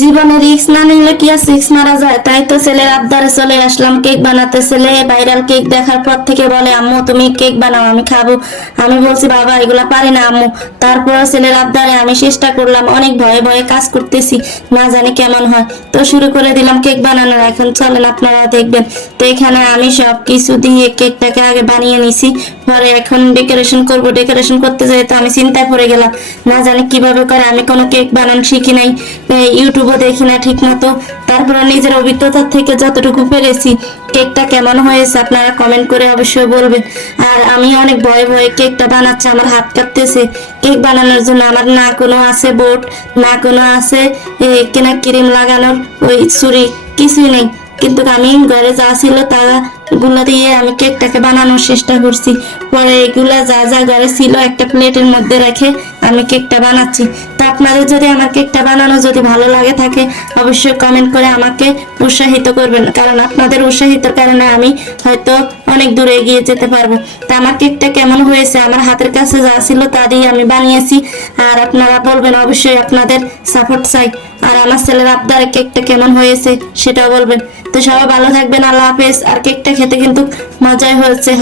জীবনে রিস্ক না নিলে কি আর সিক্স মারা যায়। তাই তো ছেলের আবদারে চলে আসলাম কেক বানাতে। ছেলে ভাইরাল কেক দেখার পর থেকে বলে আম্মু তুমি কেক বানাও, আমি খাবো। আমি বলছি বাবা এগুলা পারি না আম্মু। তারপর ছেলের আবদারে আমি চেষ্টা করলাম, অনেক ভয়ে ভয়ে কাজ করতেছি, না জানি কেমন হয়। তো শুরু করে দিলাম কেক বানানোর। এখন চলেন আপনারা দেখবেন। তো এখানে আমি সব কিছু দিয়ে কেকটাকে আগে বানিয়ে নিছি, পরে এখন ডেকোরেশন করব। ডেকোরেশন করতে যাই তো আমি চিন্তায় পড়ে গেলাম, না জানি কিভাবে করে। আমি কোনো কেক বানানো শিখি নাই, ইউটিউবও দেখি না ঠিক মতো। তারপরে নিজের অভিজ্ঞতা থেকে যতটুকু পেরেছি, কেকটা কেমন হয়েছে আপনারা কমেন্ট করে অবশ্যই বলবেন। আর আমি অনেক ভয়ে ভয়ে কেকটা বানাচ্ছি, আমার হাত কাঁপতেছে। কেক বানানোর জন্য আমার না কোনো আছে বোর্ড, না কোনো আছে কেনা ক্রিম লাগানোর ওই ছুরি, কিছুই নেই। কিন্তু আমি ঘরে যা ছিল তা গুলো দিয়ে আমি কেকটাকে বানানোর চেষ্টা করছি। পরে এগুলা যা যা ঘরে ছিল একটা প্লেটের মধ্যে রেখে আমি কেকটা বানাচ্ছি। তো আপনাদের যদি আমার কেকটা বানানো যদি ভালো লাগে থাকে, অবশ্যই কমেন্ট করে আমাকে উৎসাহিত করবেন, কারণ আপনাদের উৎসাহিতের কারণে আমি হয়তো অনেক দূরে এগিয়ে যেতে পারবো। তা আমার কেকটা কেমন হয়েছে, আমার হাতের কাছে যা ছিল তা দিয়ে আমি বানিয়েছি। আর আপনারা বলবেন, অবশ্যই আপনাদের সাপোর্ট চাই। আর আমার ছেলের আবদারে কেকটা কেমন হয়েছে সেটাও বলবেন। তো সবাই ভালো থাকবেন, আল্লাহ হাফেজ। আর কেকটা খেতে কিন্তু মজাই হয়েছে।